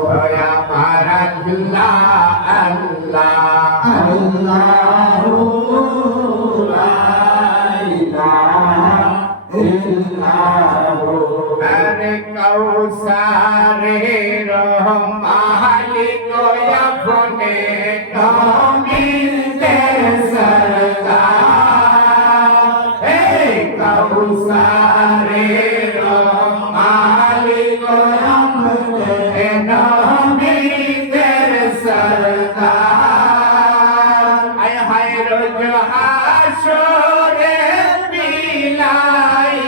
আমার আল্লাহ আল্লাহ আল্লাহু লা ইলাহা ইল্লাহু আরে কৌসারের মালিক আপনে নবীদের সরদার হে কৌসারের মালিক আপনে নবীদের সরদার আয় হায় রোজ হাসরে বিলাইবেন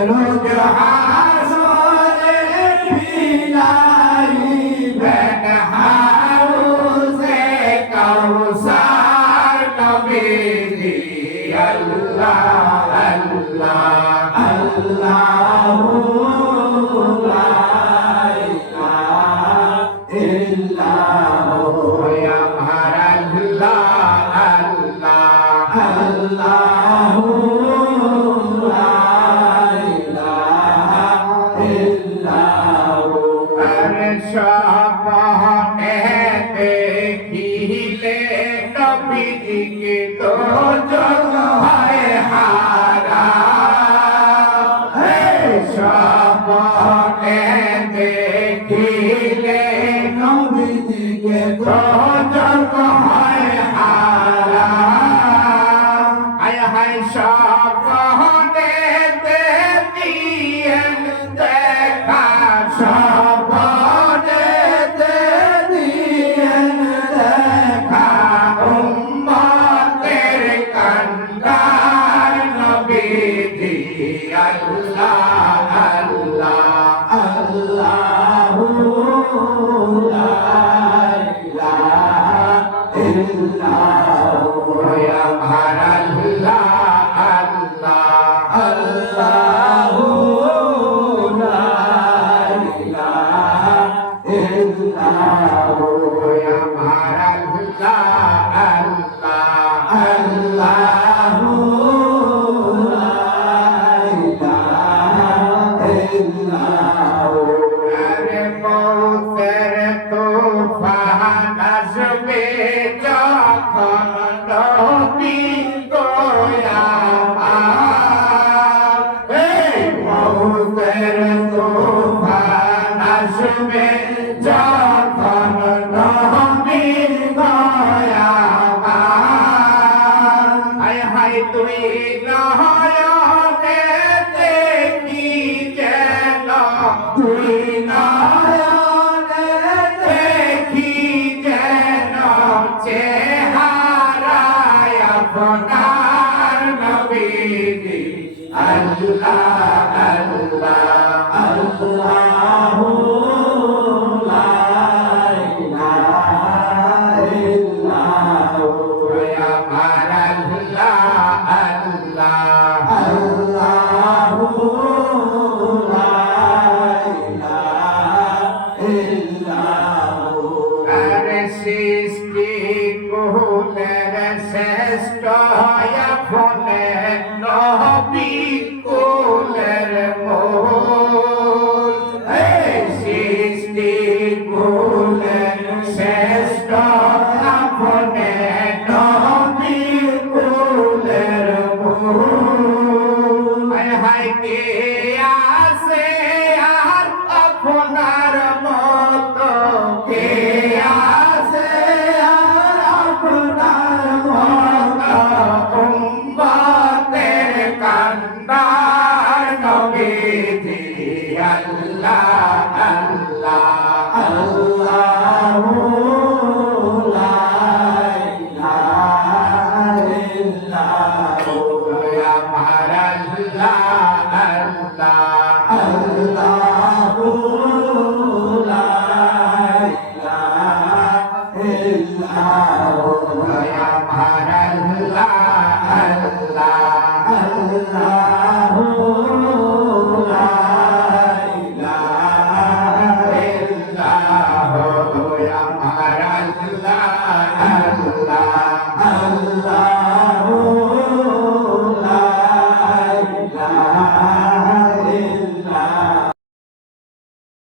রোজ হাসরে বিলাইবেন হাউজে কাউসার নবীজি আল্লাহ আল্লাহ আল্লাহু লা ইলাহা ইল্লাহু আমার আল্লাহ আল্লাহ আল্লাহু লা ইলাহা ইল্লাহু আরে সপনে দেখিলে নবীজিকে তো জগ হয় হারা হে সপনে দেখিলে নবীজিকে তো জগ হয় হারা আয় হায় সপনে দিয়েন দেখা সপনে দিয়েন দেখা উম্মতের কান্ডার নবীজি আল্লাহ আল্লাহ আল্লাহু লা ইলাহা ইল্লাহু আমার আল্লাহ আল্লাহ আল্লাহু লা ইলাহা ইল্লাহু আমার আল্লাহ আল্লাহ আল্লাহু লা ইলাহা ইল্লাহু আরে মৌতের তুফান আসবে যখন নবী গোয়ামার এই মৌতের তুফান আসবে যখন